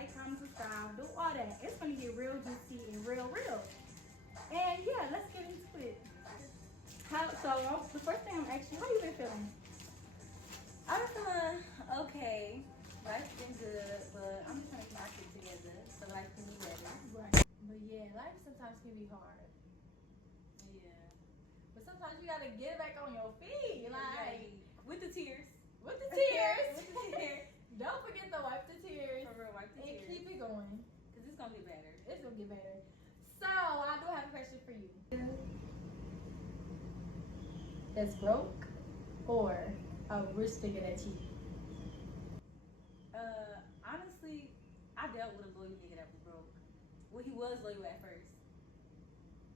like, comment, subscribe, do all that. It's gonna get real juicy and real. And yeah, let's get into it. The first thing I'm asking, how you been feeling? I'm feeling okay. Life's been good, but I'm trying to get my shit together so life can be better. Right. But yeah, life sometimes can be hard. Yeah. But sometimes you gotta get back on your feet. Like, with the tears. with the tears. With the tears. Don't forget to wipe the tears. For real, wipe the and tears. keep it going. Because it's going to get better. It's gonna get better. So, I do have a question for you. That's broke or a rich nigga that cheat? Honestly, I dealt with a loyal nigga that was broke. Well, he was loyal at first.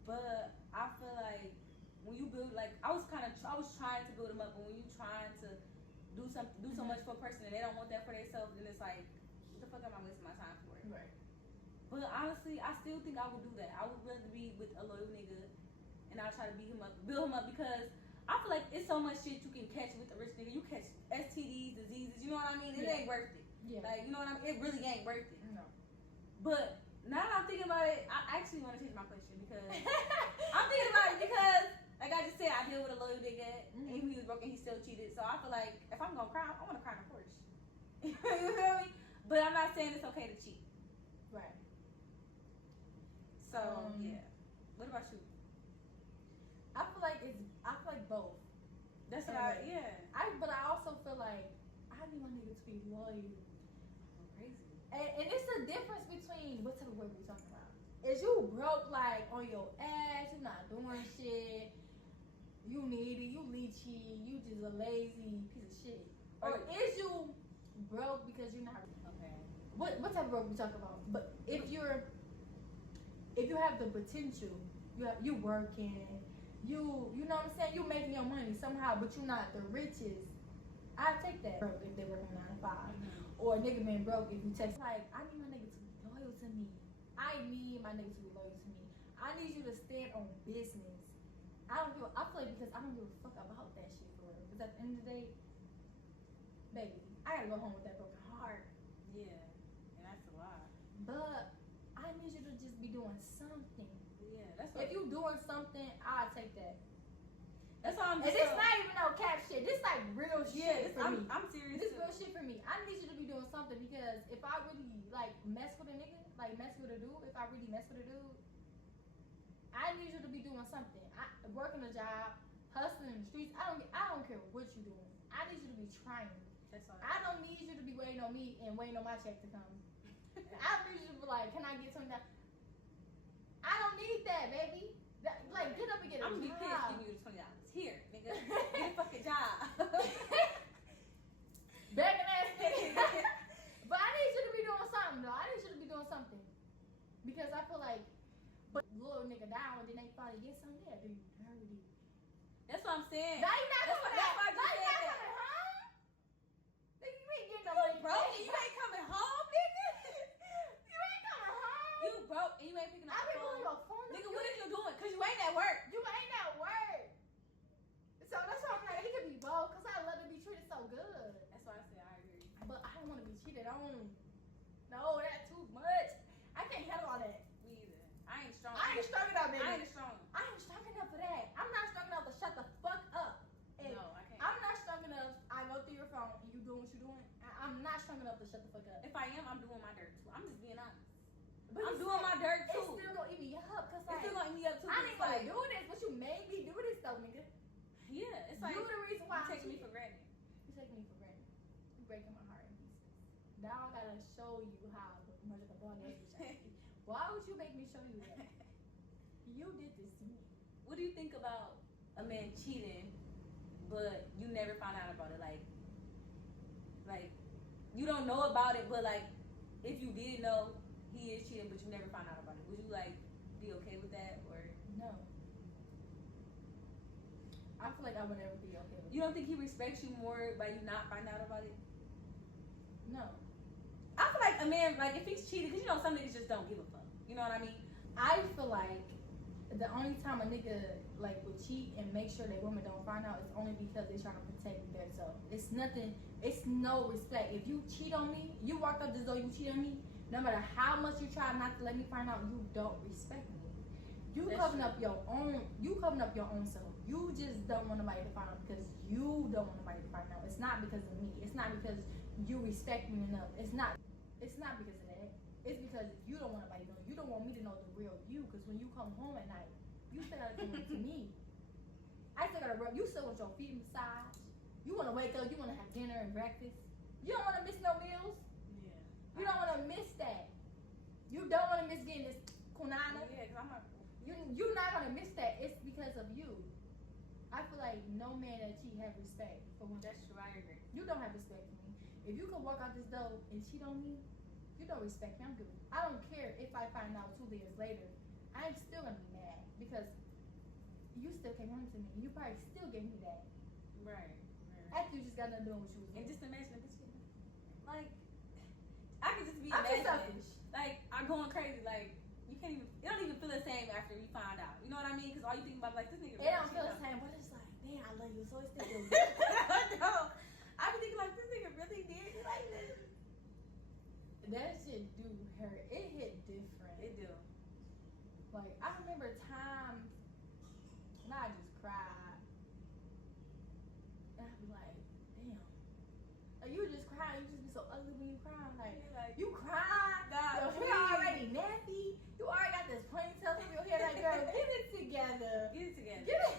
But I feel like when you build, like, I was trying to build him up, but when you trying to do so much for a person and they don't want that for themselves, then it's like, what the fuck am I wasting my time for? Right. But honestly, I still think I would do that. I would rather be with a loyal nigga and I'll try to build him up because I feel like it's so much shit you can catch with a rich nigga. You catch STDs, diseases, you know what I mean? It ain't worth it. Yeah. Like, you know what I mean? It really ain't worth it. No. But now that I'm thinking about it, I actually want to change my question because I'm thinking about it because, like I just said, I deal with a loyal nigga and he was broke and he still cheated. So I feel like if I'm going to cry, I want to cry in a Porsche. You feel me? But I'm not saying it's okay to cheat. Right. So, yeah. What about you? I feel like both. That's what But I also feel like I need my nigga to be loyal. Crazy. And it's a difference between what type of work we talking about. Is you broke like on your ass, you not doing shit, you needy, you leechy, you just a lazy piece of shit. Or is you broke because you're not Okay. What type of broke we talking about? But if you have the potential, you working, you know what I'm saying, you making your money somehow, but you're not the richest. I take that broke if they working 9 to 5, or a nigga being broke if you text like I need my nigga to be loyal to me. I need my nigga to be loyal to me. I need you to stand on business. I feel like because I don't give a fuck about that shit for real. Because at the end of the day, baby, I gotta go home with that broken heart. Yeah. And that's a lot. But I need you to just be doing something. Yeah. That's If you doing something, I'll take that. That's all I'm And saying. it's not even no cap shit. This like real shit for me. I'm serious. This real shit for me. I need you to be doing something because if I really like mess with a nigga, like mess with a dude, if I really mess with a dude, I need you to be doing something. Working a job, hustling in the streets. I don't care what you're doing. I need you to be trying. That's all. I don't need you to be waiting on me and waiting on my check to come. I need you to be like, can I get something done? I don't need that, baby. Like, get up and get a job. I'm gonna be pissed giving you the $20. Here, nigga. Get a fucking job. Begging ass nigga. But I need you to be doing something, though. I need you to be doing something. Because I feel like, but little nigga down and then they finally get something there. Do you dirty? That's what I'm saying. Now you not coming That's why I home. Now just you said not that. coming home. Nigga, you ain't getting no You money. broke and you ain't coming home, nigga. You ain't coming home. You broke and you ain't picking up I the been pulling phone. your phone. Nigga, what are you doing? Cause you ain't at work. You ain't at work. So that's why I'm like, he could be bold, cause I love to be treated so good. That's why I said I agree. But I don't want to be cheated on. No, that's too much. I can't handle all that. Me either. I ain't strong. I ain't strong enough, baby. I ain't strong. I ain't strong enough for that. I'm not strong enough to shut the fuck up. And No, I can't. I'm not strong enough. I go through your phone and you doing what you're doing. I'm not strong enough to shut the fuck up. If I am, I'm doing my dirt too. I'm just being honest. But I'm doing my dirt It's too. still gonna eat me up, cause It's like still gonna eat me up too. I but didn't it's wanna like, do this, but you made me do this though, nigga. yeah, it's like You the reason why you I'm taking me cheating. for granted. You taking me for granted. You breaking my heart in pieces. Now I gotta show you how much of a dog is. Why would you make me show you that? You did this to me. What do you think about a man cheating, but you never found out about it? Like you don't know about it, but like if you did know he is cheating, but you never found out about it, would you like be okay with that or? No. I feel like I would never be okay with You don't think he respects you more by you not finding out about it? it. No. I feel like a man, like if he's cheating, because you know some niggas just don't give a fuck. You know what I mean? I feel like the only time a nigga like would cheat and make sure that women don't find out is only because they're trying to protect themselves. It's nothing. It's no respect. If you cheat on me, you walk up as though you cheat on me. No matter how much you try not to let me find out, you don't respect me. You That's covering true. up your own. You covering up your own self. You just don't want nobody to find out because you don't want nobody to find out. It's not because of me. It's not because you respect me enough. It's not. It's not because of that. It's because you don't want nobody to know. You don't want me to know the real you. Because when you come home at night, you still gotta come to me. I still gotta rub. You still want your feet massaged. You want to wake up. You want to have dinner and breakfast. You don't want to miss no meals. Yeah. You don't want to miss that. You don't want to miss getting this kunana. Yeah, because I'm not. You're not gonna miss that. It's because of you. I feel like no man that cheat have respect for women. That's true. I agree. You don't have respect for me. If you can walk out this door and cheat on me, you don't respect me. I'm good. I don't care if I find out 2 years later. I'm still gonna be mad because you still came home to me. You probably still gave me that. Right. After you just got done doing what you was And doing. just imagine a bitch getting like, I can just be I'm just imagining. selfish. Like, I'm going crazy. Like, you can't even. It don't even feel the same after you find out. You know what I mean? Because all you think about like this nigga. It don't feel the same, but it's like, damn, I love you, so it's still good. No, I be thinking like this nigga really did me like this. That shit do hurt. It hit different. It do. Like, I remember times when I just cried. And I'd be like, damn. Like, you just cry. You just be so ugly when you cry. Like, you cry. God, Your hair already nappy. You already got this ponytail from your hair. Like, girl, get it together. Get it together. Get it.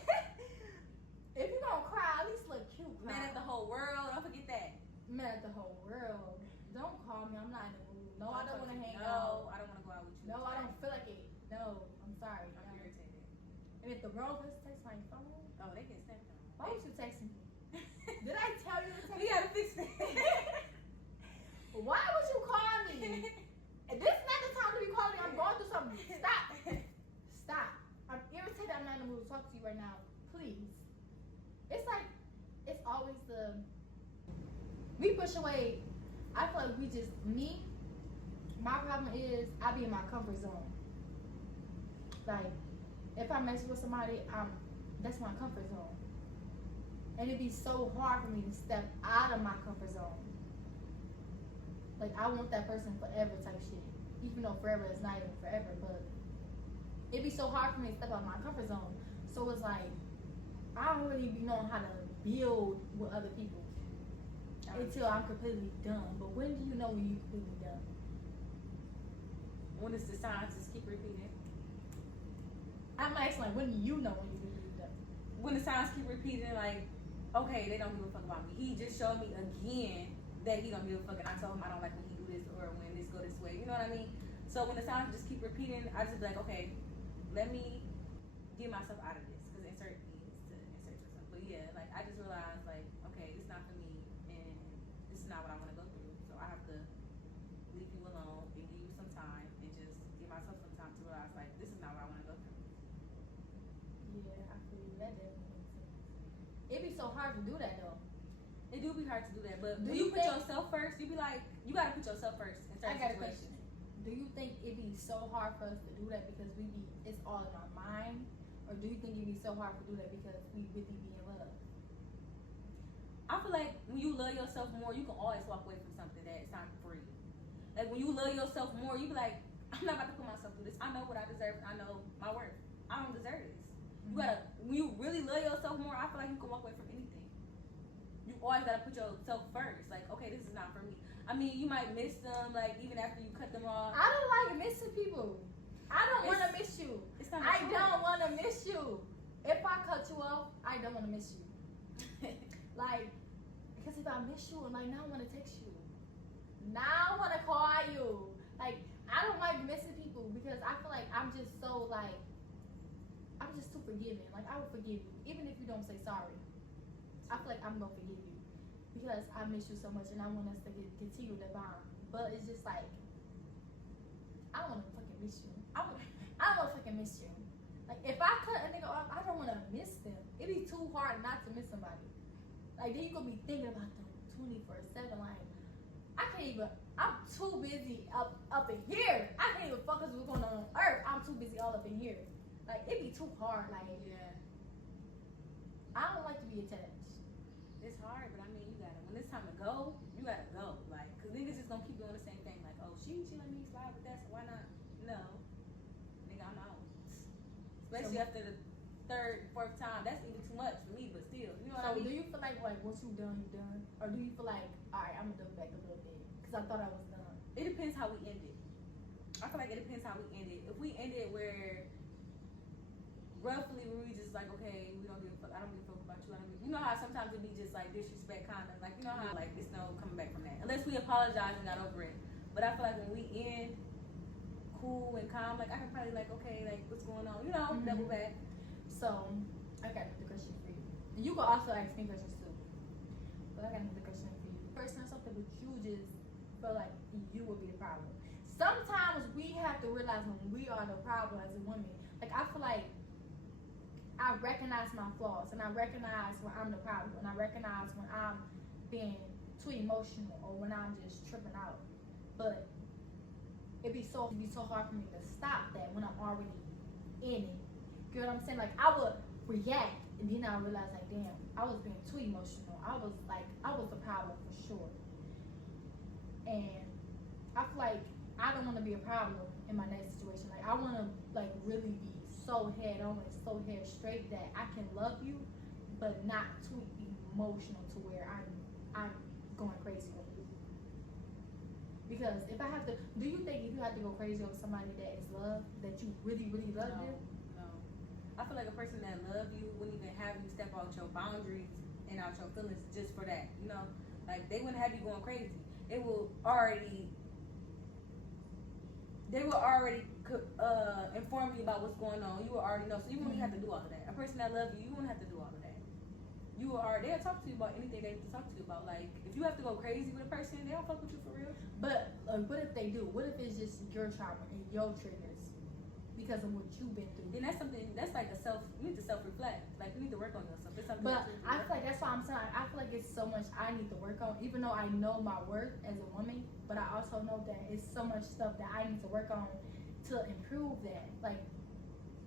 If you gonna cry, at least look cute. Cry. Man at the whole world. Don't forget that. Man at the whole world. Don't call me. I'm not in the mood. No, I don't want to hang No, out. I don't want to go out with you. No, I don't feel like it. No, I'm sorry. I'm No. irritated. And if the wrong person texts my phone, Oh, they get snapped on. why would you text me? Did I tell you to text We me? gotta fix it. Why would you call me? And this is not the time to be calling me. I'm going through something. Stop. Stop. I'm irritated. I'm not in the mood to talk to you right now. Please. It's like, it's always the, we push away. I feel like we just, my problem is I be in my comfort zone. Like, if I mess with somebody, that's my comfort zone. And it'd be so hard for me to step out of my comfort zone. Like, I want that person forever type shit. Even though forever is not even forever, but it'd be so hard for me to step out of my comfort zone. So it's like, I don't really be knowing how to build with other people until I'm completely done. But when do you know when you're completely done? When it's the signs, just keep repeating. I'm asking, like, when do you know when you're completely done? When the signs keep repeating, like, okay, they don't give a fuck about me. He just showed me again that he don't give a fuck, and I told him I don't like when he do this or when this go this way. You know what I mean? So when the signs just keep repeating, I just be like, okay, let me get myself out of this. Because insert means to insert yourself. But yeah, like, I just realized, like, okay, it's not for me, and this is not what I want to go through. So I have to leave you alone and give you some time and just give myself some time to realize, like, this is not what I want to go through. Yeah, I feel you. That definitely makes sense. It'd be so hard to do that, though. It do be hard to do that, but Do when you you put think- yourself first, you be like, you gotta put yourself first in I certain got a situations. question. Do you think it'd be so hard for us to do that because it's all in our mind? Or do you think it'd be so hard to do that because we really be in love? I feel like when you love yourself more, you can always walk away from something that's not for you. Like when you love yourself more, you be like, I'm not about to put myself through this. I know what I deserve. I know my worth. I don't deserve this. You gotta, when you really love yourself more, I feel like you can walk away from anything. You always gotta put yourself first. Like, okay, this is not for me. I mean, you might miss them, like even after you cut them off. I don't like missing people. I don't want to miss you. It's not. I don't want to miss you. If I cut you off, I don't want to miss you. Like, because if I miss you, like now I want to text you. Now I want to call you. Like, I don't like missing people because I feel like I'm just so like, I'm just too forgiving. Like I will forgive you even if you don't say sorry. I feel like I'm gonna forgive you because I miss you so much and I want us to continue the bond. But it's just like, I don't want to fucking miss you. I don't want to fucking miss you. Like if I cut a nigga off, I don't want to miss them. It'd be too hard not to miss somebody. Like then you gonna be thinking about them 24/7. Like I can't even. I'm too busy up in here. I can't even focus what's going on earth. I'm too busy all up in here. Like it'd be too hard. Like Yeah, I don't like to be attached. it's hard, but I mean, you gotta. When it's time to go, you gotta go. Like, cause niggas just gonna keep doing the same thing. Like, oh, she let me especially after the third, fourth time. That's even too much for me, but still, you know what I So mean? do you feel like once you done, or do you feel like, all right, I'm gonna double back a little bit because I thought I was done? It depends how we end it. I feel like it depends how we end it. If we end it where roughly where we just like, okay, we don't give a fuck. I don't give a fuck about you. I don't give, you know how sometimes it be just like disrespect, kind of like, you know how like it's no coming back from that unless we apologize and got over it. But I feel like when we end cool and calm, like I can probably like, okay, like what's going on, you know, double back. So I got another question for you. You can also ask me questions too. But I got another question for you. Person or something, but you just feel like you will be the problem. Sometimes we have to realize when we are the problem as a woman. Like I feel like I recognize my flaws and I recognize when I'm the problem and I recognize when I'm being too emotional or when I'm just tripping out. But it'd be so hard for me to stop that when I'm already in it. You know what I'm saying? Like I would react and then I realize like damn, I was being too emotional. I was the problem for sure. And I feel like I don't want to be a problem in my next situation. Like I want to like really be so head on and so head straight that I can love you, but not too emotional to where I'm going crazy on you. Because if I have to, do you think if you have to go crazy over somebody that is love, that you really really love them? No. I feel like a person that love you wouldn't even have you step out your boundaries and out your feelings just for that. You know, like they wouldn't have you going crazy. They will already inform you about what's going on. You will already know. So you wouldn't have to do all of that. A person that loves you, you wouldn't have to do all of that. You will already, they'll talk to you about anything they need to talk to you about. Like, if you have to go crazy with a person, they don't fuck with you for real. But what if they do? What if it's just your trauma and your triggers because of what you've been through? Then that's something, that's like you need to self-reflect. Like, you need to work on yourself. It's something But that I feel like that's why I'm saying I feel like it's so much I need to work on, even though I know my worth as a woman, but I also know that it's so much stuff that I need to work on to improve that. Like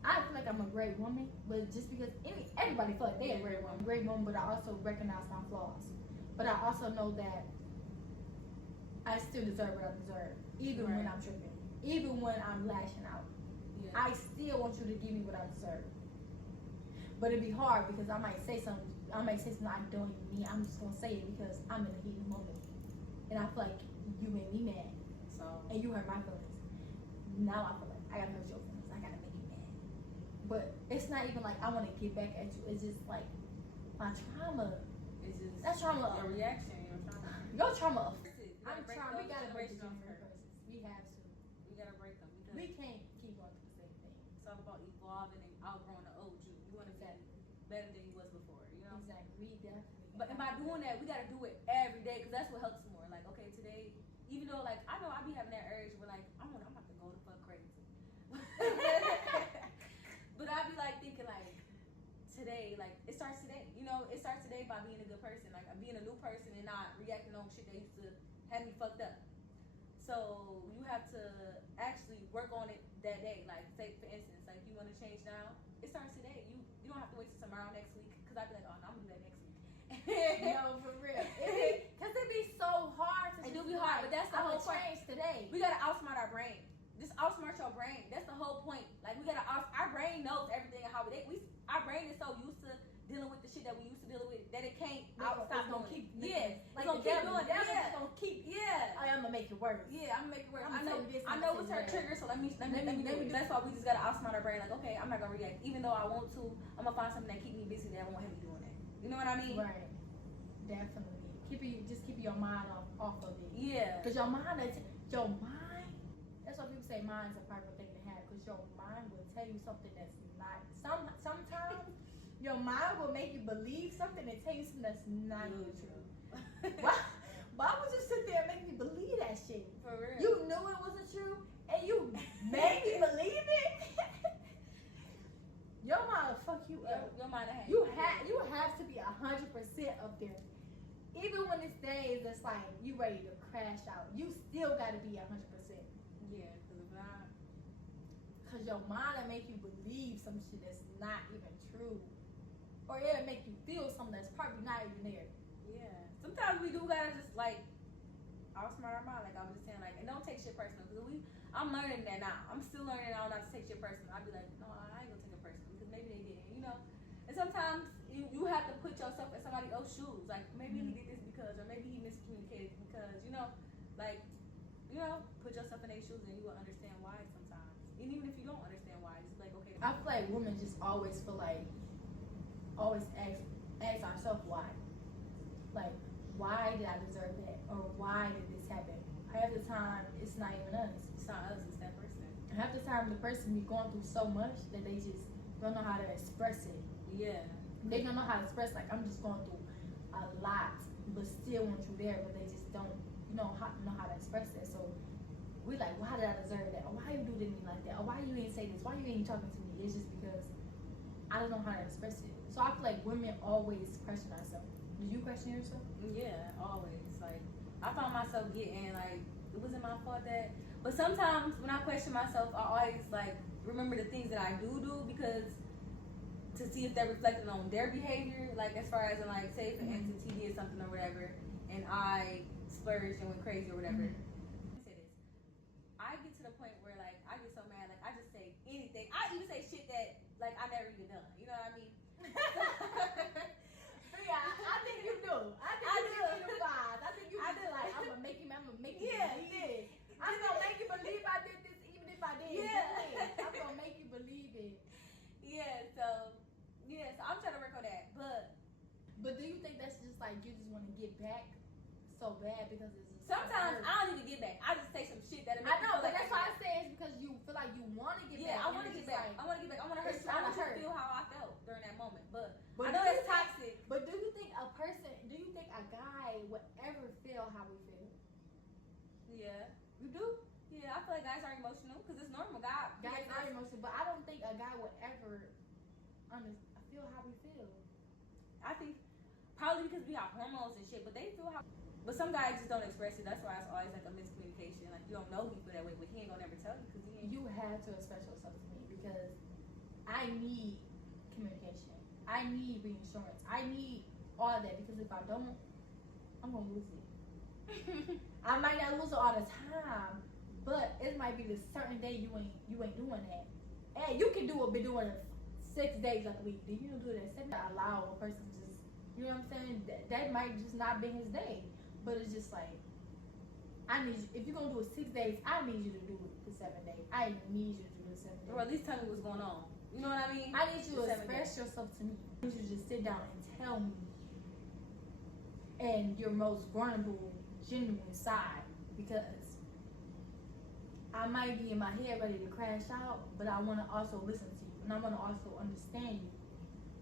I feel like I'm a great woman, but just because everybody feel like they're a great woman, but I also recognize my flaws. But I also know that I still deserve what I deserve, even when I'm tripping, even when I'm lashing out. Yeah. I still want you to give me what I deserve. But it'd be hard because I might say something I don't even mean. I'm just gonna say it because I'm in a heated moment, and I feel like you made me mad, and you hurt my feelings. Now I feel like I gotta hurt your feelings. I gotta make you mad. But it's not even like I want to get back at you. It's just like my trauma. It's just that's trauma. Your reaction. Your trauma. I'm trying. We gotta break the curses. We have to. We gotta break them. We can't keep going through the same thing. It's all about evolving and outgrowing the old you. You want to be better than you was before. You know. Exactly. We definitely. But by doing that, we gotta do it every day because that's what helps more. Like, okay, today, even though like I know I be having that urge where like I'm about to go the fuck crazy. But I be like thinking like today, like it starts today. You know, it starts today by being a good person, like being a new person and not reacting on shit that used to have me fucked up. So you have to actually work on it that day. Like, say for instance, like you want to change now, it starts today. You don't have to wait till tomorrow next week because I'd be like, oh no, I'm gonna do that next week. No, for real. Because it be so hard to. It do be hard, but that's the whole point. Change today. We gotta outsmart our brain. Just outsmart your brain. That's the whole point. Like we gotta our brain knows everything and how our brain is so used to dealing with the shit that we used to deal with that it can't stop doing it. Yeah, like it's gonna keep doing it. Yeah, gonna keep. Yeah, I'm gonna make it worse. Yeah, I'm gonna make it worse. I know it's her that. trigger, so let me do it. That's why we just gotta outsmart our brain. Like, okay, I'm not gonna react, even though I want to. I'm gonna find something that keep me busy that won't have me doing that. You know what I mean? Right. Definitely. Keep your mind off of it. Yeah. Cause your mind. That's why people say mind's a powerful thing to have. Cause your mind will tell you something that's not. Sometimes your mind will make you believe something and tell you something that's not even true. Why would you sit there and make me believe that shit? For real. You knew it wasn't true and you made me believe it. Your mind will fuck you up. Your mind will You have to be 100% up there. Even when it's days that's like you ready to crash out, you still gotta be 100%. Yeah, cause your mind will make you believe some shit that's not even true, or it'll make you feel something that's probably not even there. Yeah. Sometimes we do gotta just like outsmart our mind, like I was just saying, like, and don't take shit personal. Cause I'm learning that now. I'm still learning now not to take shit personal. I'll be like, no, I ain't gonna take it personal. know. And sometimes you have to put yourself in somebody else's shoes. Like, maybe he did this because, or maybe he miscommunicated because, you know, like, you know, put yourself in their shoes and you will understand why sometimes. And even if you don't understand why, just like, okay. I feel like women just always feel like, always ask ourselves why. Like, why did I deserve that? Or why did this happen? Half the time, it's not even us. It's not us, it's that person. Half the time, the person be going through so much that they just don't know how to express it. Yeah. They don't know how to express, like, I'm just going through a lot, but still want you there, but they just don't, know how to express that. So we like, why did I deserve that? Or why you do to me like that? Or why you ain't say this? Why you ain't talking to me? It's just because I don't know how to express it. So I feel like women always question ourselves. Did you question yourself? Yeah, always. Like, I found myself getting like, it wasn't my fault that. But sometimes when I question myself, I always like remember the things that I do because to see if they're reflecting on their behavior. Like, as far as in, like, say for instance he did something or whatever, and I splurged and went crazy or whatever. Let me say this. I get to the point where like I get so mad, like I just say anything. I even say shit that like I never even done. You know what I mean? Yeah, I think you do. I think you do. I think you do. Like, I'm gonna make you believe. I'm gonna make you believe I did this even if I didn't do it. I'm gonna make you believe it. So I'm trying to work on that. But do you think that's just like you just want to get back so bad because it's just sometimes I don't even get back. I just say some shit that I know, but that's why I say it's because you feel like you want to get back. Yeah, I want to get back. Like, I want to get back. I want to hurt you. I want you to feel how I felt during that moment. But I know that's toxic. But do you think a guy would ever feel how we feel? Yeah. You do? Yeah, I feel like guys are emotional because it's normal. Guys are emotional, but I don't think a guy would ever feel how we feel. I think probably because we have hormones and shit, but they feel how. But some guys just don't express it. That's why it's always like a miscommunication. Like, you don't know he feel that way, but he ain't gonna never tell you because he ain't. You have to express yourself to me because I need communication. I need reassurance. I need all that because if I don't, I'm gonna lose it. I might not lose it all the time, but it might be the certain day you ain't doing that. And you can be doing it 6 days of the week. Then you don't do that 7 days. Allow a person to just, you know what I'm saying? That might just not be his day. But it's just like, I need you, if you're gonna do it 6 days, I need you to do it for 7 days. I need you to do it 7 days. Or at least tell me what's going on. You know what I mean? I need you to express yourself to me. I need you to just sit down and tell me and your most vulnerable, genuine side, because I might be in my head ready to crash out, but I want to also listen to you and I want to also understand you.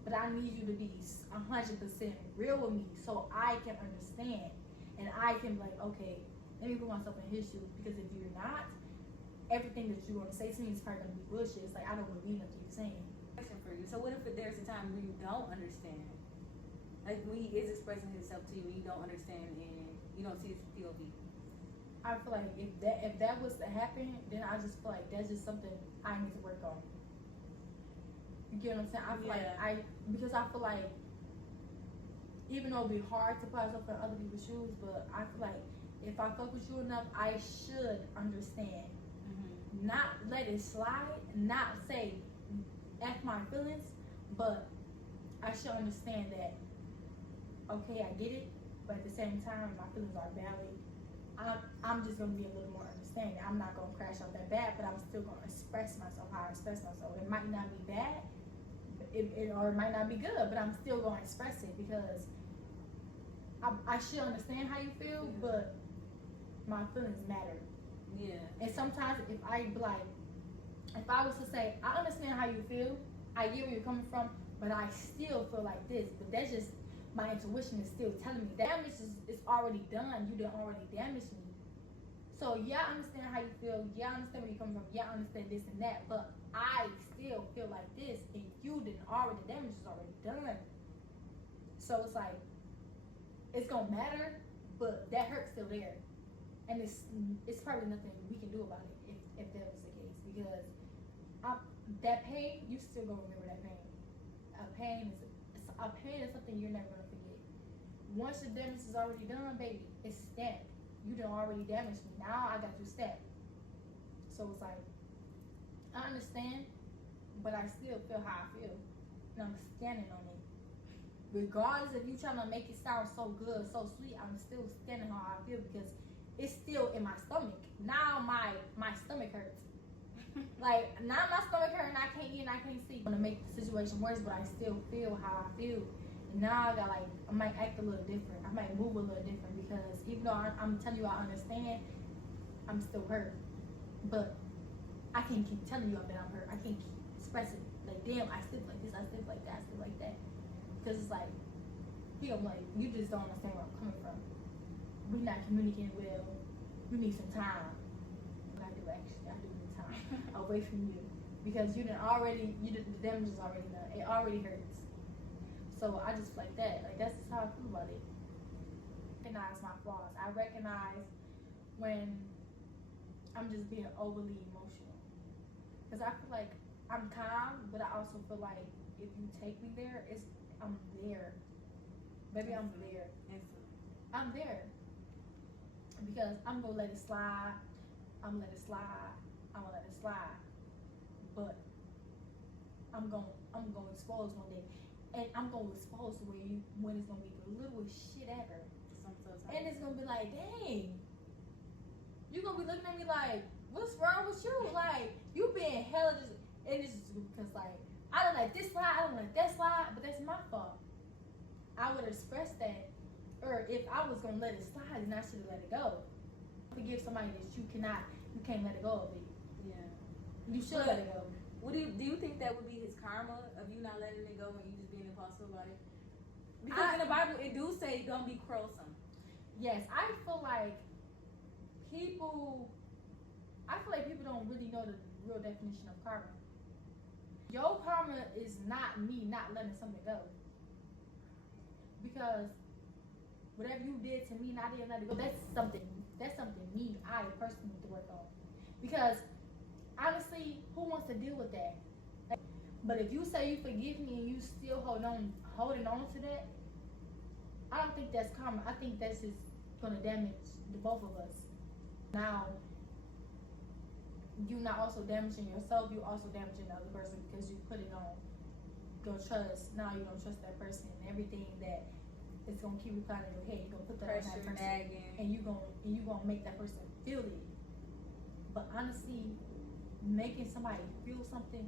But I need you to be 100% real with me so I can understand and I can be like, okay, let me put myself in his shoes, because if you're not, everything that you're going to say to me is probably going to be bullshit. It's like, I don't believe nothing you're saying. Question for you. So what if there's a time where you don't understand? Like, when he is expressing himself to you and you don't understand and you don't see his POV? I feel like if that was to happen, then I just feel like that's just something I need to work on. You get what I'm saying? I feel like because I feel like even though it'd be hard to put myself in other people's shoes, but I feel like if I fuck with you enough, I should understand. Not let it slide, not say F my feelings, but I should understand that, okay, I get it, but at the same time, my feelings are valid. I'm just gonna be a little more understanding. I'm not gonna crash out that bad, but I'm still gonna express myself how I express myself. It might not be bad, or it might not be good, but I'm still gonna express it because I should understand how you feel, but my feelings matter. Yeah. And sometimes if I was to say, I understand how you feel, I get where you're coming from, but I still feel like this, but that's just my intuition is still telling me that damage is already done. You done already damaged me. So yeah, I understand how you feel. Yeah, I understand where you're coming from. Yeah, I understand this and that, but I still feel like this, and you didn't already. The damage is already done. So it's like, it's gonna matter, but that hurt's still there, and it's probably nothing we can do about it if that was the case, because that pain, you still gonna remember that pain. A pain is something you're never gonna forget. Once the damage is already done, baby, it's stamped. You done already damaged me. Now I got you stamped. So it's like, I understand, but I still feel how I feel. and I'm standing on it. Regardless if you trying to make it sound so good, so sweet, I'm still standing on how I feel because it's still in my stomach. Now my stomach hurts. Like, now my stomach hurt and I can't eat and I can't sleep. I want to make the situation worse, but I still feel how I feel. And now I got like, I might act a little different. I might move a little different because even though I'm telling you I understand, I'm still hurt. But I can't keep telling you that I'm hurt. I can't keep expressing like, damn, I sleep like this, I sleep like that, I sleep like that. Because it's like, I'm like, you just don't understand where I'm coming from. We're not communicating well. We need some time. But I do actually, I do need time away from you. Because the damage is already done. It already hurts. So I just like that. Like, that's just how I feel about it. I recognize my flaws. I recognize when I'm just being overly emotional. Because I feel like I'm calm, but I also feel like if you take me there, I'm there. Baby, I'm there. I'm there. Because I'm gonna let it slide. I'm gonna let it slide. I'm gonna let it slide. But I'm gonna expose one day. And I'm gonna expose when it's gonna be the littlest shit ever. And it's gonna be like, dang. You gonna be looking at me like, what's wrong with you? Like, you being hella just, and it's just because like, I don't let this slide, I don't let that slide, but that's my fault. I would express that, or if I was gonna let it slide, then I should have let it go. Forgive somebody that you can't let it go of it. Yeah. You should let it go. Do you think that would be his karma of you not letting it go and you just being impulsive about it? Because in the Bible it do say don't be quarrelsome. Yes, I feel like people don't really know the real definition of karma. Your karma is not me not letting something go. Because whatever you did to me and I didn't let it go, that's something me, I personally need to work on. Because honestly, who wants to deal with that? But if you say you forgive me and you still holding on to that, I don't think that's karma. I think that's just gonna damage the both of us. Now, you not also damaging yourself, you also damaging the other person because you put it on your trust. Now you don't trust that person and everything that it's gonna keep replying in your head. You're gonna put that on that person, and you gonna make that person feel it. But honestly, making somebody feel something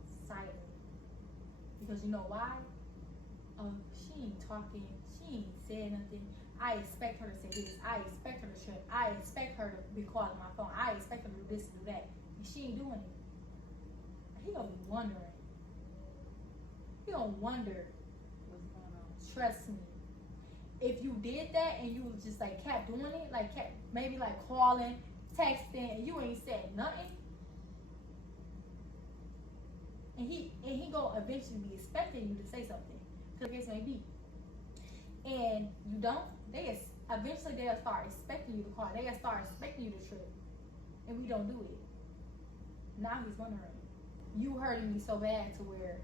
is silent. Because you know why? She ain't talking. She ain't saying nothing. I expect her to say this. I expect her to trip. I expect her to be calling my phone. I expect her to do this and do that. And she ain't doing it. He gonna be wondering. He gonna wonder What's going on? Trust me. If you did that and you just like kept doing it, like kept maybe like calling, texting, and you ain't said nothing, and he gonna eventually be expecting you to say something, because the case may be, and you don't, eventually they'll start expecting you to call, they'll start expecting you to trip, and we don't do it. Now he's wondering, you hurting me so bad to where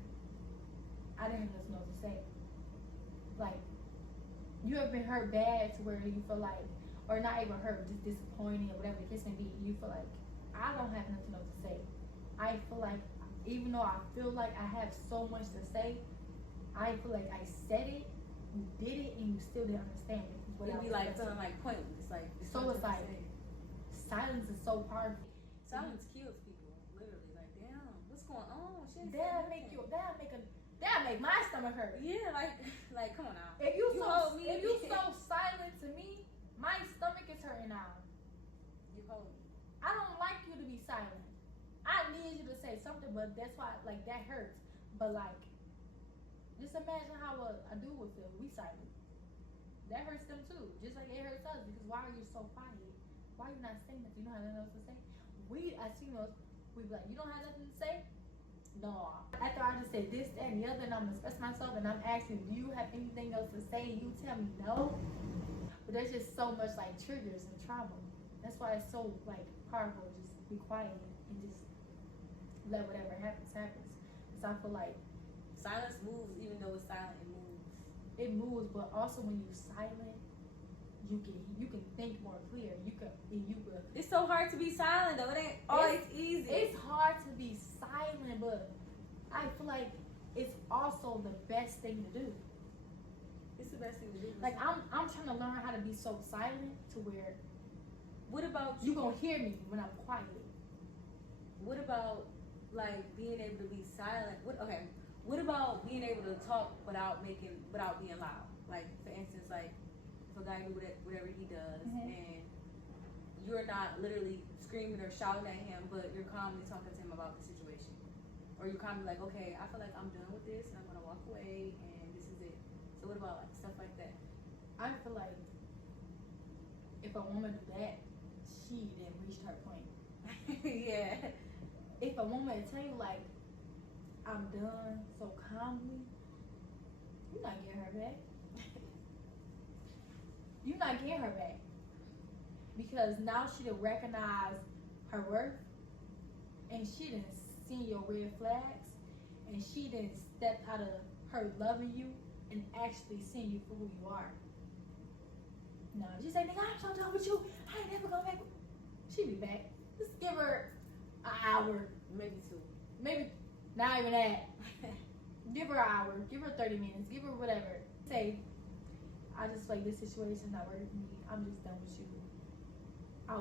I didn't have nothing else to say. Like, you ever been hurt bad to where you feel like, or not even hurt, just disappointed or whatever the case may be, you feel like, I don't have nothing else to say. I feel like, even though I feel like I have so much to say, I feel like I said it, you did it, and you still didn't understand it. It'd be like feeling like pointless. Like, so it's like, silence is so powerful. Silence kills people, literally. Like, damn, what's going on? That'll make my stomach hurt. Yeah, like come on now. If you so hold silent to me, my stomach is hurting now. You hold me. I don't like you to be silent. I need you to say something, but that's why like that hurts. But like, just imagine how a dude would feel. We silent. That hurts them too, just like it hurts us. Because why are you so quiet? Why are you not saying that? You don't have nothing else to say. We as females, we be like, you don't have nothing to say. No. After I just say this, that, and the other, and I'm expressing myself, and I'm asking, do you have anything else to say? And you tell me no. But there's just so much like triggers and trauma. That's why it's so like powerful. Just be quiet and just let whatever happens. So I feel like silence moves, even though it's silent, it moves. It moves, but also when you're silent, you can think more clear. You can. It's so hard to be silent though. It ain't always easy. It's hard to be silent, but I feel like it's also the best thing to do. It's the best thing to do. Like I'm trying to learn how to be so silent to where What about you gonna hear me when I'm quiet. What about like being able to be silent? What about being able to talk without being loud? Like for instance, like if a guy do whatever he does, and you're not literally screaming or shouting at him, but you're calmly talking to him about the situation, or you're calmly like, okay, I feel like I'm done with this, and I'm gonna walk away, and this is it. So what about like stuff like that? I feel like if a woman do that, she didn't reach her point. Yeah. If a woman tell you like, I'm done so calmly, you're not getting her back. You're not getting her back. Because now she done recognize her worth, and she done seen your red flags, and she done stepped out of her loving you and actually seeing you for who you are. No, she say, nigga, I'm so done with you. I ain't never going back. She be back. Just give her an hour. Maybe 2. Maybe not even that. Give her an hour. Give her 30 minutes. Give her whatever. Say, I just feel like this situation's not working for me. I'm just done with you. I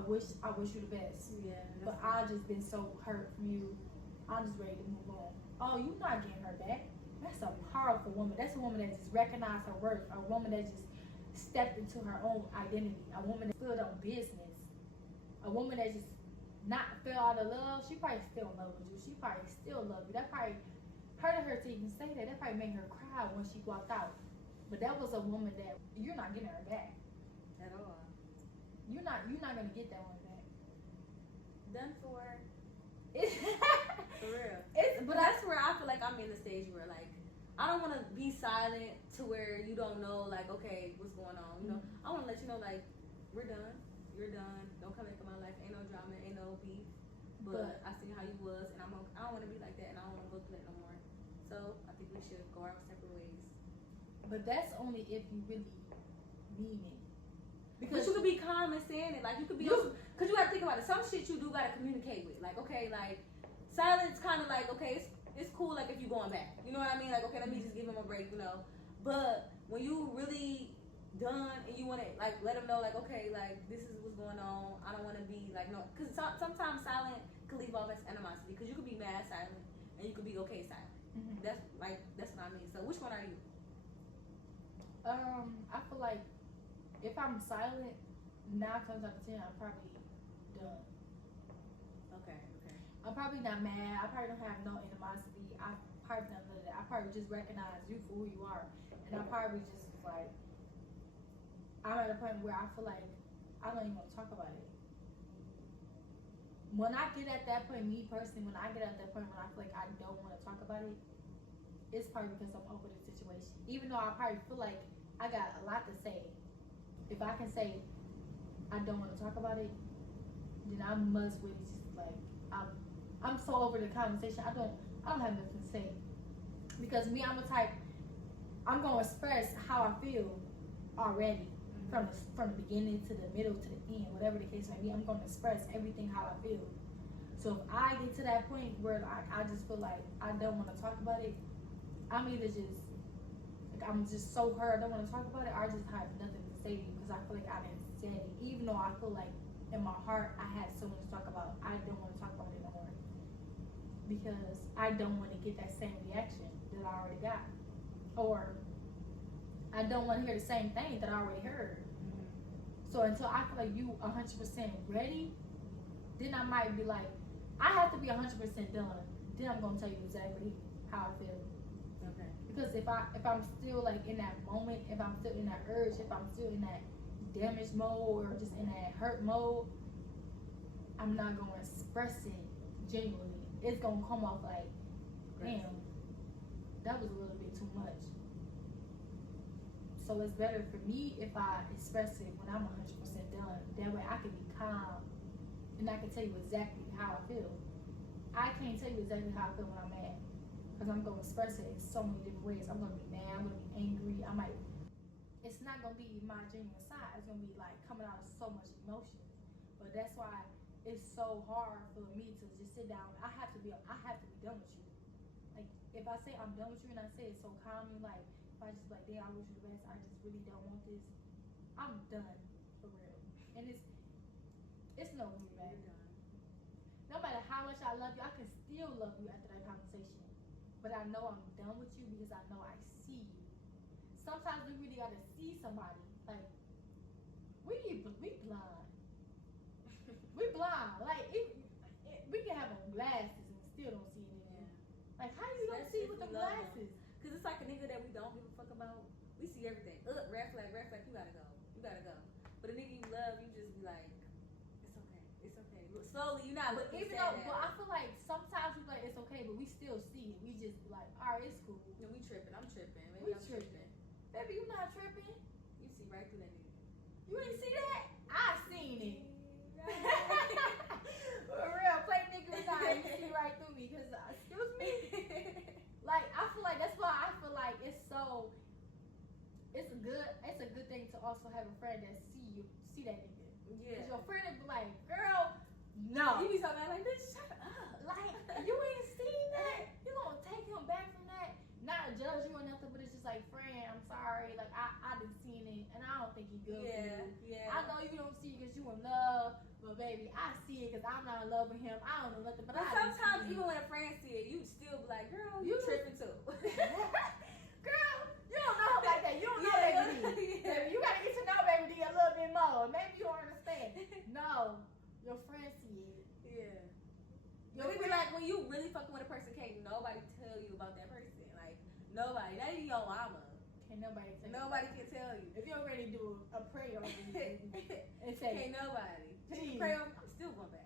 wish you the best. Yeah. But I just been so hurt from you. I'm just ready to move on. Oh, you not getting her back. That's a powerful woman. That's a woman that just recognized her worth. A woman that just stepped into her own identity. A woman that stood on business. A woman that just not fell out of love. She probably still in love with you. She probably still love you. That probably hurted her to even say that. That probably made her cry when she walked out. But that was a woman that you're not getting her back. At all. You're not gonna get that one back. Done for. For real. But that's where I feel like I'm in the stage where like I don't want to be silent to where you don't know like okay what's going on. You know I want to let you know like we're done. You're done. Don't come back in my life. Ain't no drama. Ain't no beef. But I seen how you was, and I don't want to be like that, and I don't want to go through that no more. So I think we should go our separate ways. But that's only if you really mean it. Because you could be calm and saying it. Like, you could be... Because you got to think about it. Some shit you do got to communicate with. Like, okay, like, silence kind of like, okay, it's cool, like, if you going back. You know what I mean? Like, okay, let me just give him a break, you know. But when you really done and you want to, like, let him know, like, okay, like, this is what's going on. I don't want to be, like, no... Because sometimes silent can leave off as animosity. Because you could be mad silent and you could be okay silent. That's what I mean. So, which one are you? I feel like if I'm silent, 9 times out of 10, I'm probably done. Okay. I'm probably not mad. I probably don't have no animosity. I probably not none of that. I probably just recognize you for who you are, and I probably just like I'm at a point where I feel like I don't even want to talk about it. When I get at that point, me personally, when I get at that point when I feel like I don't want to talk about it, it's probably because I'm over the situation. Even though I probably feel like I got a lot to say. If I can say I don't want to talk about it, then I must really just like I'm so over the conversation. I don't have nothing to say. Because me, I'm the type, I'm gonna express how I feel already. From the beginning to the middle to the end, whatever the case may be, I'm gonna express everything how I feel. So if I get to that point where I just feel like I don't want to talk about it, I'm either just like I'm just so hurt I don't want to talk about it, or I just have nothing to say to you because I feel like I didn't say it. Even though I feel like in my heart I had so much to talk about, I don't want to talk about it no more because I don't want to get that same reaction that I already got, or I don't want to hear the same thing that I already heard. So until I feel like you 100% ready, then I might be like, I have to be 100% done. Then I'm gonna tell you exactly how I feel. Okay. Because if I'm still like in that moment, if I'm still in that urge, if I'm still in that damage mode or just in that hurt mode, I'm not gonna express it genuinely. It's gonna come off like, damn, that was a little bit too much. So it's better for me if I express it when I'm 100% done. That way I can be calm and I can tell you exactly how I feel. I can't tell you exactly how I feel when I'm mad because I'm going to express it in so many different ways. I'm going to be mad, I'm going to be angry, it's not going to be my genuine side. It's going to be like coming out of so much emotion. But that's why it's so hard for me to just sit down. I have to be done with you. Like, if I say I'm done with you and I say it so calmly, like if I just like, damn, I wish you the best. I just really don't want this. I'm done for real, and it's no coming back. You're done. No matter how much I love you, I can still love you after that conversation. But I know I'm done with you because I know I see you. Sometimes we really gotta see somebody. Like we blind. We blind. Like we can have on glasses and still don't see anything. Yeah. Like how you don't see with the glasses? Cause it's like a nigga that we don't give a fuck about. We see everything. Red flag, you gotta go. You gotta go. But a nigga you love, you just be like, it's okay. It's okay. Look, slowly, you're not But looking even sad though, at but it. I feel like sometimes we like it's okay, but we still see it. We just be like, all right, it's cool. No, we tripping. I'm tripping. We Maybe I'm tripping. Baby, you not tripping. You see right through that nigga. You ain't see that? I seen it. For real, play nigga or not, you see right through me. Cause excuse me. Like I feel like that's why I feel like it's a good thing to also have a friend that see that nigga. Yeah. Cause your friend would be like, girl, no. You be so mad like, bitch, shut up. Like, you ain't seen that? You gonna take him back from that? Not to judge you or nothing, but it's just like, friend, I'm sorry. Like, I done seen it, and I don't think he good for you. Yeah. I know you don't see it because you in love, but baby, I see it because I'm not in love with him. I don't know nothing, but But I done sometimes, see even when a friend see it, you still be like, girl, You- you tripping too. Girl, you don't know him like that. You don't know Baby D. Yeah. Baby, you gotta get to know Baby D a little bit more. Maybe you don't understand. No, your friend see it. Yeah. Your But it be friend, like when you really fucking with a person, can't nobody tell you about that person. Like nobody, not even your mama. can't nobody tell you. Nobody can tell you. If you already do a prayer over you, baby, and say, Can't nobody. Jeez. Pray over- I'm still going back.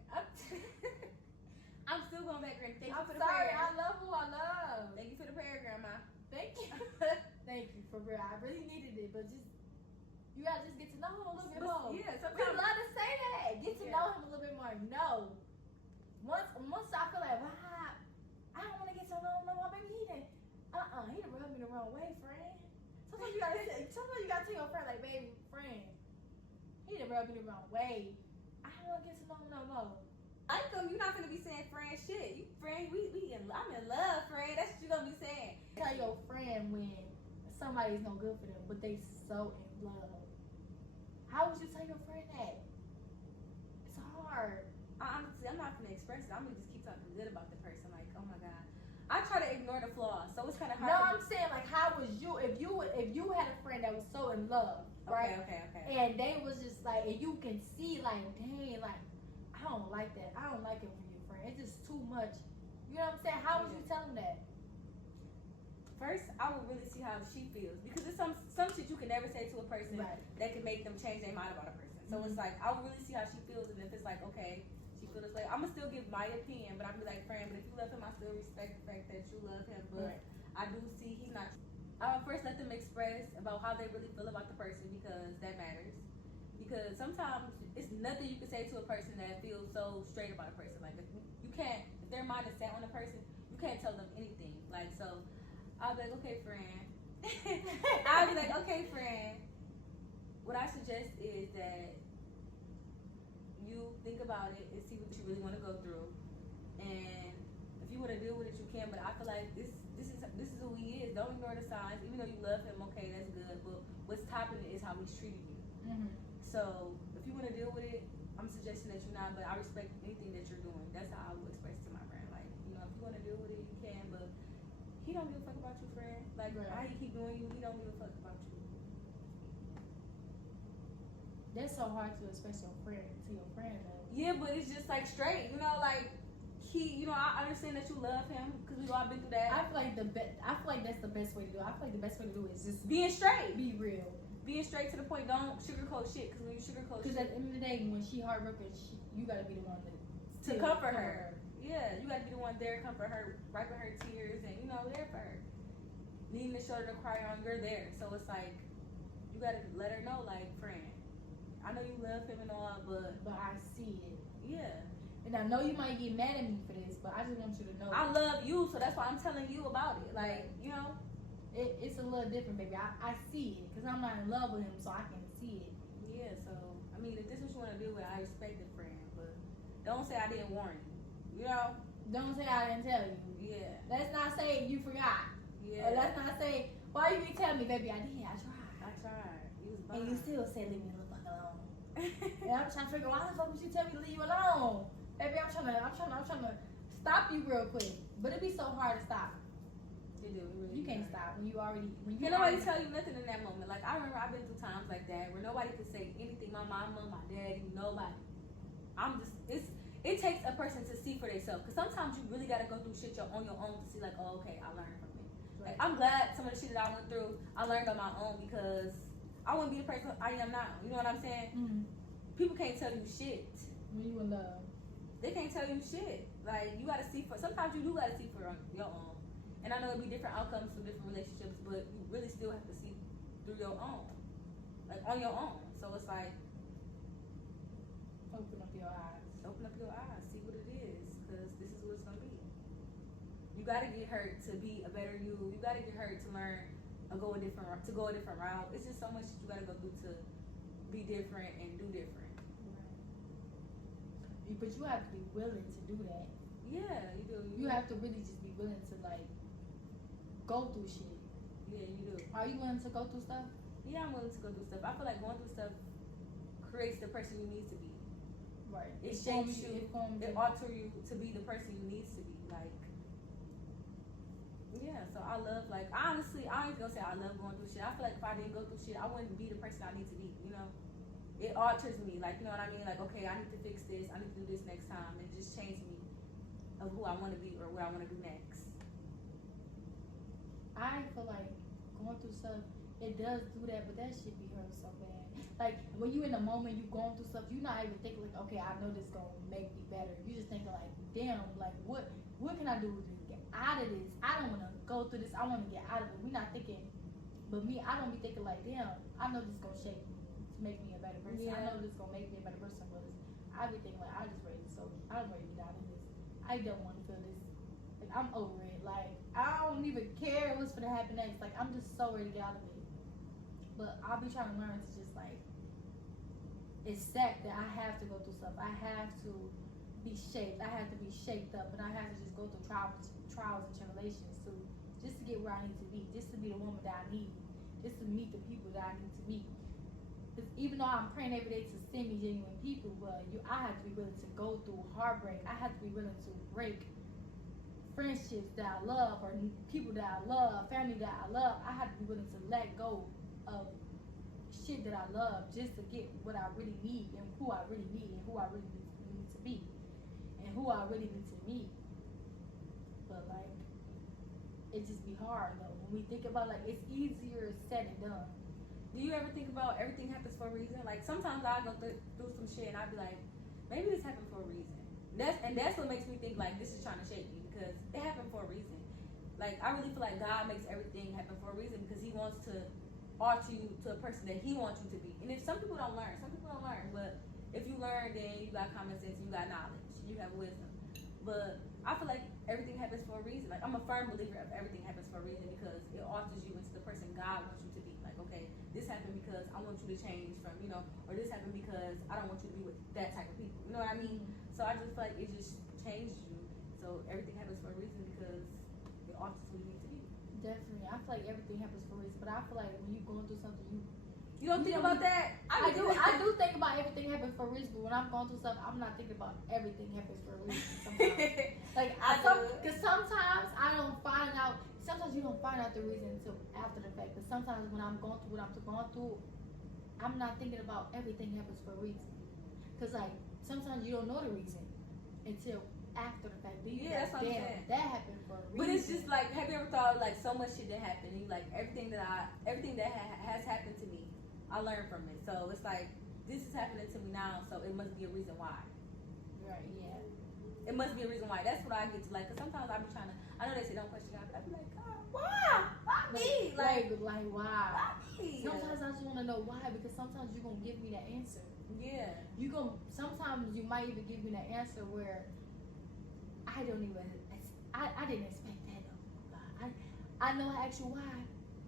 I'm still going back, Grandma. Thank you I'm for the sorry, prayer. I love who I love. Thank you for the prayer, Grandma. Thank you. Thank you, for real. I really needed it, but just, you gotta just get to know him a little bit more. Yeah, We sometimes. love to say that. Get to Yeah. know him a little bit more. No. Once I feel like, wow, I don't want to get to know him no more. Maybe he done rubbed me the wrong way, friend. Sometimes you gotta tell your friend, like, baby, friend, he done rubbed me the wrong way. I don't want to get to know him no more. Like them, you're not gonna be saying friend shit. You friend, I'm in love, friend. That's what you gonna be saying. Tell your friend when somebody's no good for them, but they so in love. How would you tell your friend that? It's hard. Honestly, I'm not gonna express it. I'm gonna just keep talking good about the person. Like, oh my god, I try to ignore the flaws, so it's kind of hard. No, I'm saying like, how was you if you had a friend that was so in love, right? Okay. And they was just like, and you can see like, dang, like I don't like that. I don't like it for your friend. It's just too much. You know what I'm saying? How would you tell them that? First, I would really see how she feels because it's some shit you can never say to a person Right. that can make them change their mind about a person. So it's like I would really see how she feels, and if it's like okay, she feels like I'm gonna still give my opinion, but I'm be like, friend, but if you love him, I still respect the fact that you love him, but I do see he's not. I would first let them express about how they really feel about the person because that matters. Because sometimes it's nothing you can say to a person that feels so straight about a person. Like if you can't, if their mind is set on a person, you can't tell them anything. Like so, I'll be like, okay, friend. I'll be like, okay, friend. What I suggest is that you think about it and see what you really want to go through. And if you want to deal with it, you can. But I feel like this is who he is. Don't ignore the signs. Even though you love him, okay, that's good. But what's topping it is how he's treating you. Mm-hmm. So if you want to deal with it, I'm suggesting that you're not. But I respect anything that you're doing. That's how I would express to my friend. Like, you know, if you want to deal with it, you can. But he don't give a fuck about you, friend. Like, how he keep doing you, he don't give a fuck about you. That's so hard to express your friend to your friend though. Yeah, but it's just like straight, you know, like I understand that you love him because we've all been through that. I feel like that's the best way to do it. I feel like the best way to do it is just Being straight, be real. being straight to the point. Don't sugarcoat shit because when you sugarcoat Because shit, at the end of the day, when she heartbroken, you gotta be the one to comfort her. Yeah, you gotta be the one there, comfort her, wiping her tears, and you know, there for her. Needing a shoulder to cry on, you're there. So it's like you gotta let her know, like, friend, I know you love him and all, but I see it. yeah. And I know you might get mad at me for this, but I just want you to know. I love you, so that's why I'm telling you about it. Like, you know. It's a little different, baby. I see it because I'm not in love with him, so I can see it. Yeah, so I mean, if this is what you want to do with, I respect it, friend. But don't say I didn't warn you. You know. Don't say I didn't tell you. Yeah. Let's not say you forgot. Yeah. Or let's not say, why you didn't tell me, baby? I did. I tried. I tried. You was And behind. you still said leave me the fuck alone. And I'm trying to figure why the fuck would you tell me to leave you alone? Baby, I'm trying to stop you real quick. But it'd be so hard to stop. You do. You can't stop when you Can't nobody tell you nothing in that moment. Like, I remember I've been through times like that where nobody could say anything. My mama, my daddy, nobody. It takes a person to see for themselves. Because sometimes you really got to go through shit on your own to see, like, oh, okay, I learned from it. Right. Like, I'm glad some of the shit that I went through, I learned on my own because I wouldn't be the person I am now. You know what I'm saying? Mm-hmm. People can't tell you shit. When you in love. They can't tell you shit. Like, you got to see for, sometimes you do got to see for your own. And I know it'll be different outcomes for different relationships, but you really still have to see through your own. Like, on your own. So it's like, Open up your eyes. open up your eyes, see what it is, because this is what it's gonna be. You gotta get hurt to be a better you. You gotta get hurt to learn or go a different route. It's just so much that you gotta go through to be different and do different. Right. But you have to be willing to do that. Yeah, you do. You have to really just be willing to like go through shit. Yeah, you do. Are you willing to go through stuff? Yeah, I'm willing to go through stuff. I feel like going through stuff creates the person you need to be. Right. It shapes you. It alters you to be the person you need to be. Like, yeah. So I love, like, honestly, I ain't gonna say I love going through shit. I feel like if I didn't go through shit, I wouldn't be the person I need to be. You know, it alters me. Like, you know what I mean? Like, okay, I need to fix this. I need to do this next time. It just changed me of who I want to be or what I want to do next. I feel like going through stuff, it does do that, but that shit be hurt so bad. Like, when you in the moment, you going through stuff, you not even thinking like, okay, I know this gonna make me better. You just thinking like, damn, like what can I do to get out of this? I don't wanna go through this, I wanna get out of it. We not thinking, but me, I don't be thinking like, damn, I know this gonna shape me to make me a better person. Yeah. I know this gonna make me a better person, but I be thinking like, I'm ready to get out of this. I don't wanna feel this. Like, I'm over it. Like, I don't even care what's gonna happen next. Like, I'm just so ready to get out of it. But I'll be trying to learn to just like accept that I have to go through stuff. I have to be shaped. I have to be shaped up, and I have to just go through trials and tribulations to just to get where I need to be, just to be the woman that I need, just to meet the people that I need to meet. Because even though I'm praying every day to send me genuine people, but I have to be willing to go through heartbreak. I have to be willing to break friendships that I love or people that I love, family that I love. I have to be willing to let go of shit that I love just to get what I really need and who I really need and who I really need to be and who I really need to meet. But like, it just be hard though. When we think about like, it's easier said than done. Do you ever think about everything happens for a reason? Like, sometimes I go through some shit and I be like, maybe this happened for a reason. That's what makes me think like this is trying to shape me, because it happened for a reason. Like, I really feel like God makes everything happen for a reason, because He wants to alter you to a person that He wants you to be. And if some people don't learn, but if you learn, then you got common sense, you got knowledge, you have wisdom. But I feel like everything happens for a reason. Like, I'm a firm believer of everything happens for a reason, because it alters you into the person God wants you to be. Like, okay, this happened because I want you to change from, you know, or this happened because I don't want you to be with that type of people. You know what I mean? So I just feel like it just changed you. So everything happens for a reason, because it alters who you need to be. Definitely. I feel like everything happens for a reason, but I feel like when you're going through something, You don't think about that? I do think about everything happens for a reason, but when I'm going through stuff, I'm not thinking about everything happens for a reason sometimes. Like, because sometimes I don't find out, sometimes you don't find out the reason until after the fact, but sometimes when I'm going through what I'm going through, I'm not thinking about everything happens for a reason. Because like, sometimes you don't know the reason until after the fact. Yeah, that's what I'm saying. That happened for a reason. But it's just like, have you ever thought like so much shit that happened? And you like everything that has happened to me, I learned from it. So it's like, this is happening to me now, so it must be a reason why. Right. Yeah. It must be a reason why. That's what I get to like. Cause sometimes I be trying to. I know they say don't question God, but I be like, God, why? Why me? Like why? Why me? Sometimes I just want to know why, because sometimes you're gonna give me that answer. Yeah. Sometimes you might even give me that answer where I don't even. I didn't expect that though. I know I asked you why.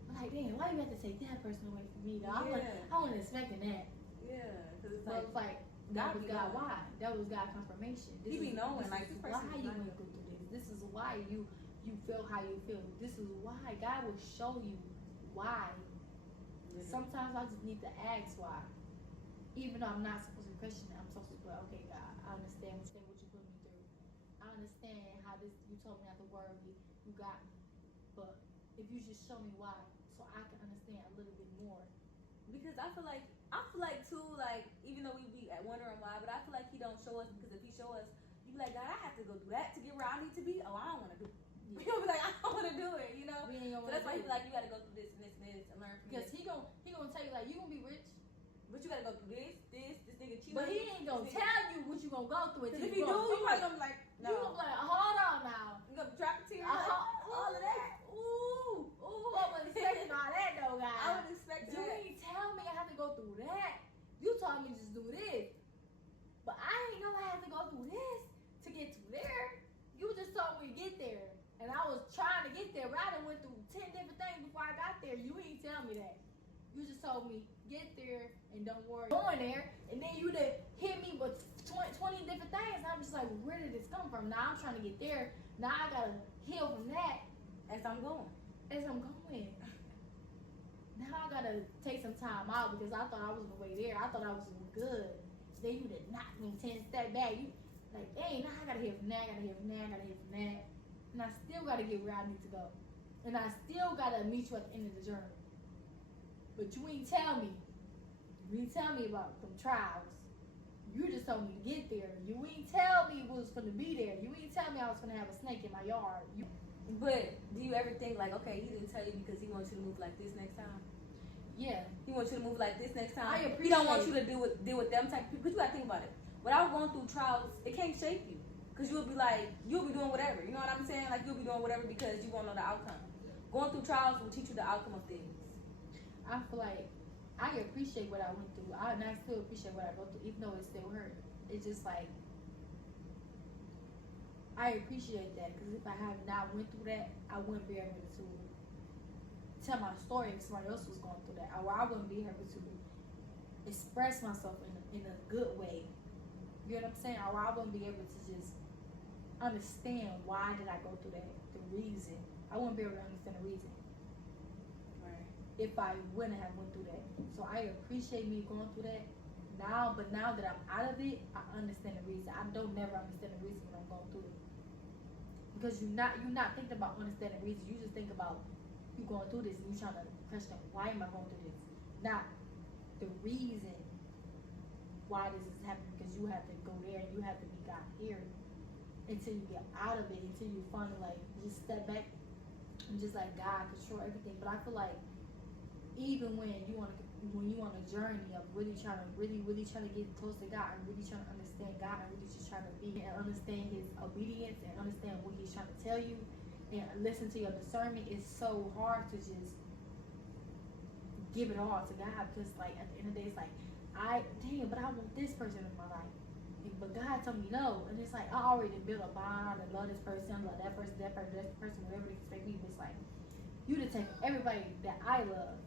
I'm like, damn, why you have to take that person away from me? Though? I wasn't expecting that. Yeah, because it's like that was God. Why? That was God confirmation. He be knowing, like, this person why you went through this. why you feel how you feel. This is why. God will show you why. Sometimes I just need to ask why. Even though I'm not supposed to question it, I'm supposed to be like, okay, God, I understand what you put me through. I understand how this, you told me not to worry, you got me. But if you just show me why, so I can understand a little bit more. Because I feel like too, like, even though we be wondering why, but I feel like he don't show us, because if he show us, you be like, God, I have to go do that to get where I need to be. Oh, I don't want to do it. Yeah. You'll be like, I don't want to do it, you know? So that's why he do be like, you got to go through this and this and this and learn from because this. he gonna tell you, like, you gonna be rich. But you got to go through this nigga cheating. But he ain't gonna tell you what you gonna go through. Because if he do, you probably gonna be like, no. You gonna be like, hold on now. You gonna be dropping tears, all of that. Ooh, I wasn't expecting all that though, guys. I would expect You that. ain't tell me I have to go through that. You told me just do this. But I ain't know I had to go through this to get to there. You just told me to get there. And I was trying to get there, but I done went through 10 different things before I got there. You ain't tell me that. You just told me, get there and don't worry. Going there, and then you done hit me with 20 different things. I'm just like, where did this come from? Now I'm trying to get there. Now I gotta heal from that As I'm going. Now I gotta take some time out because I thought I was on the way there. I thought I was doing good. Then you done knocked me 10 steps back. You like, dang, now I gotta heal from that, I gotta heal from that. And I still gotta get where I need to go. And I still gotta meet you at the end of the journey. But you ain't tell me. You ain't tell me about them trials. You just told me to get there. You ain't tell me it was gonna be there. You ain't tell me I was gonna have a snake in my yard. But do you ever think like, okay, he didn't tell you because he wants you to move like this next time? Yeah. He wants you to move like this next time. I He don't want appreciate you to deal with them type of people. But you gotta think about it. Without going through trials, it can't shape you. Cause you'll be like, you'll be doing whatever. You know what I'm saying? Like you'll be doing whatever because you won't know the outcome. Going through trials will teach you the outcome of things. I feel like I appreciate what I went through. And I still appreciate what I go through, even though it still hurt. It's just like, I appreciate that because if I have not went through that, I wouldn't be able to tell my story if somebody else was going through that. Or I wouldn't be able to express myself in a good way. You know what I'm saying? Or I wouldn't be able to just understand why did I go through that, the reason. I wouldn't be able to understand the reason. If I wouldn't have went through that. So I appreciate me going through that now, but now that I'm out of it, I understand the reason. I don't never understand the reason when I'm going through it. Because you're not thinking about understanding the reason. You just think about you going through this and you trying to question, why am I going through this? Not the reason why this is happening, because you have to go there and you have to be God here until you get out of it, until you finally like just step back and just like God control everything. But I feel like even when you on a journey of really trying to get close to God and really trying to understand God and really just trying to be and understand His obedience and understand what He's trying to tell you and listen to your discernment, it's so hard to just give it all to God, because like at the end of the day it's like but I want this person in my life. But God told me no, and it's like I already built a bond. I love this person, love that person, whatever they expect me. But it's like you to take everybody that I love,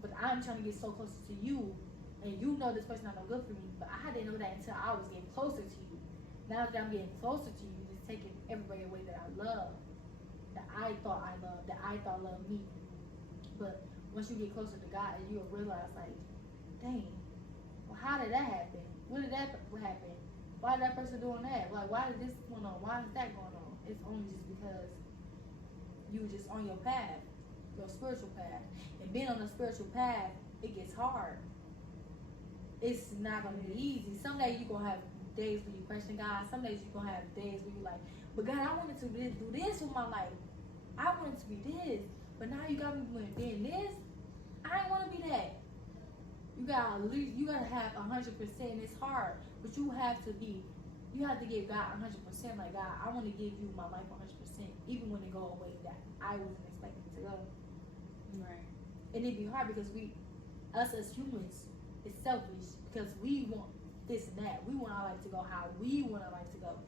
but I'm trying to get so close to you, and you know this person not no good for me. But I didn't know that until I was getting closer to you. Now that I'm getting closer to you, just taking everybody away that I love, that I thought I loved, that I thought loved me. But once you get closer to God, you'll realize like, dang, well, how did that happen? When did that happen? Why did that person doing that? Like, why did this going on? Why is that going on? It's only just because you were just on your path, your spiritual path. And being on the spiritual path, it gets hard. It's not going to be easy. Some days you're going to have days where you question God. Some days you're going to have days where you're like, but God, I wanted to do this with my life. I wanted to be this. But now you got me doing this. I ain't want to be that. You gotta have 100%. It's hard, but you have to give God 100%. Like, God, I want to give you my life 100%, even when it go away that I wasn't expecting to go. Right. And it'd be hard because us as humans, is selfish because we want this and that. We want our life to go how we want our life to go.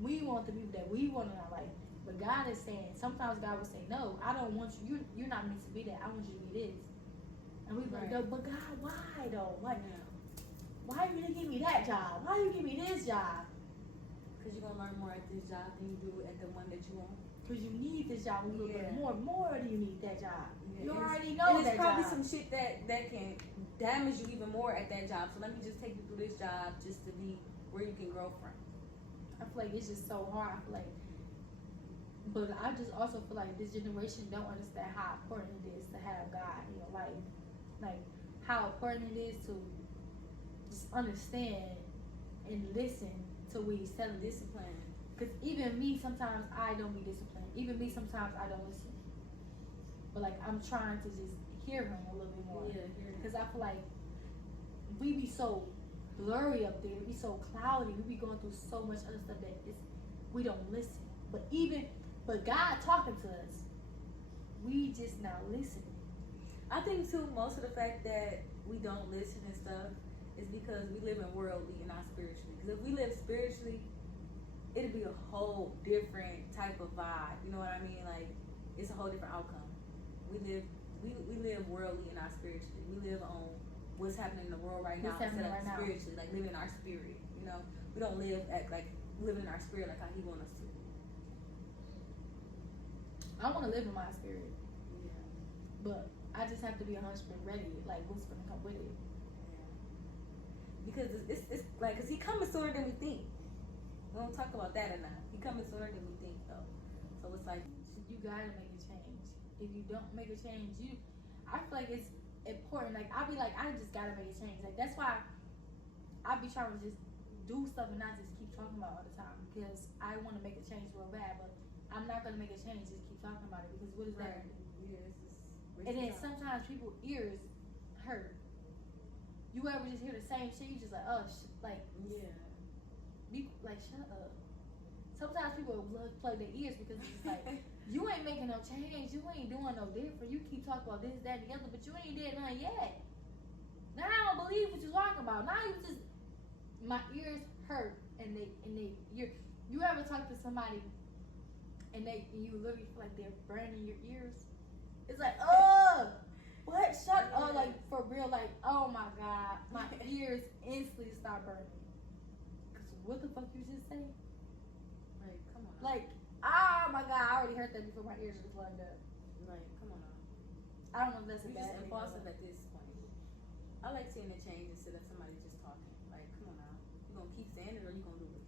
We want the people that we want in our life. But God is saying, sometimes God will say, no, I don't want you. You're not meant to be that. I want you to be this. And we're like, no, but God, why though? Like, why you didn't give me that job? Why you give me this job? Because you're going to learn more at this job than you do at the one that you want. Because you need this job a little bit Yeah. more do you need that job. Yeah. You And already it's- know and that it's probably job. some shit that can damage you even more at that job. So let me just take you through this job just to be where you can grow from. I feel like it's just so hard. I feel like, but I just also feel like this generation don't understand how important it is to have God in your life. Like how important it is to just understand and listen to what He's telling you. Discipline. Because even me, sometimes I don't be disciplined. Even me, sometimes I don't listen. But like I'm trying to just hear Him a little bit more. Yeah, Because I feel like we be so blurry up there. We be so cloudy. We be going through so much other stuff that we don't listen. But God talking to us, we just not listening. I think too, most of the fact that we don't listen and stuff is because we live in worldly and not spiritually. Because if we live spiritually, it'd be a whole different type of vibe. You know what I mean? Like it's a whole different outcome. We live worldly and not spiritually. We live on what's happening in the world right now instead of spiritually, like living in our spirit. You know, we don't live like living in our spirit like how He wants us to. I want to live in my spirit, Yeah. but I just have to be 100% ready. Like what's gonna come with it? Yeah. Because it's like, cause He coming sooner than we think. We don't talk about that enough. He coming sooner than we think though. So it's like You gotta make a change. If you don't make a change, I feel like it's important. Like I be like, I just gotta make a change. Like that's why I be trying to just do stuff and not just keep talking about it all the time, because I want to make a change real bad, but I'm not gonna make a change just keep talking about it, because what is that? yeah, it's just And then sometimes people's ears hurt. You ever just hear the same shit? You just like, oh, like yeah. be like, shut up. Sometimes people will plug their ears because it's just like, you ain't making no change. You ain't doing no different. You keep talking about this, that, and the other, but you ain't did nothing yet. Now I don't believe what you're talking about. Now you just, my ears hurt, and you ever talk to somebody and you literally feel like they're burning your ears? It's like, what? Shut up, like for real, like, oh my God, my ears instantly start burning. Cause what the fuck you just say? Like, come on. Like, oh my God, I already heard that before my ears just plugged up. Like, come on now. I don't know if that's a You're bad just thing. impulsive at this point. I like seeing the change instead of somebody just talking. Like, come on now. You gonna keep saying it or you gonna do it?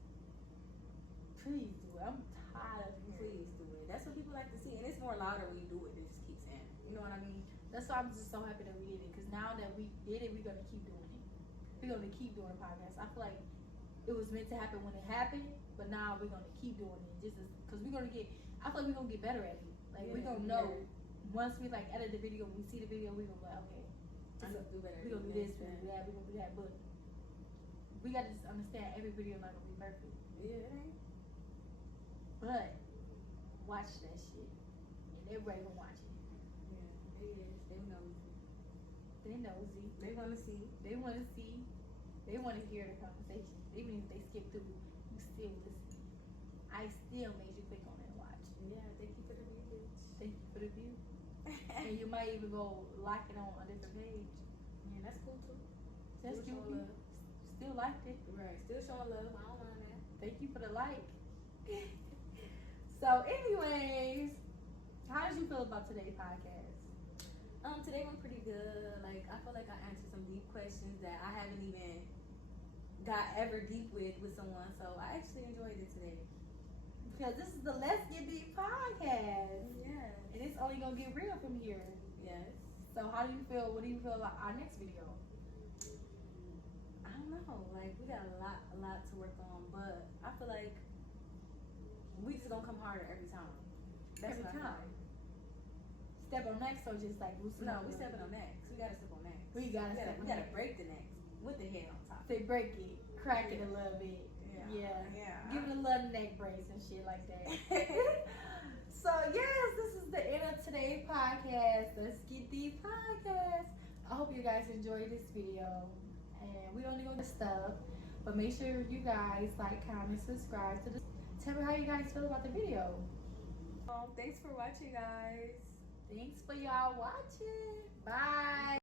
Please do it. I'm tired of it. Please do it. That's what people like to see. And it's more louder when you do it than just keep saying it. You know what I mean? That's why I'm just so happy that we did it. Because now that we did it, we're going to keep doing it. We're going to keep doing the podcast. I feel like it was meant to happen when it happened, but now we're going to keep doing it. Just because we're going to get, I feel like we're going to get better at it. Like, we're going to know. Once we, like, edit the video, we see the video, we're going to be like, okay. I know do better. We're going to do this, we're going to do that, we're going to do that. But we got to just understand every video not going to be perfect. Yeah, it ain't. But watch that shit. And everybody going to watch it. Yeah, it is. They nosy. They nosy. They want to see. They want to see. They want to hear the conversation. Even if they skip through, you still listen. I still made you click on it and watch. Yeah, thank you for the view, bitch. Thank you for the view. And you might even go like it on a different page. Yeah, that's cool too. That's Still cute. showing love. Still liked it. Right. Still showing love. I don't mind that. Thank you for the like. So, anyways, how did you feel about today's podcast? Today went pretty good. Like, I feel like I answered some deep questions that I haven't even got ever deep with someone. So I actually enjoyed it today. Because this is the Let's Get Deep podcast. Yeah. And it's only going to get real from here. Yes. So how do you feel? What do you feel about our next video? I don't know. Like, we got a lot to work on, but I feel like we just gonna come harder every time. Every what I feel time. like. Step on next or just like loosen No, up? we stepping on next. We gotta step on next. We gotta step on We gotta next. break the next with the head on top. They break it, crack it a little bit. Yeah. Give it a little neck brace and shit like that. So yes, this is the end of today's podcast. Let's Get Deep podcast. I hope you guys enjoyed this video. And we only go to stuff, but make sure you guys like, comment, subscribe to this. Tell me how you guys feel about the video. Thanks for watching, guys. Thanks for y'all watching. Bye.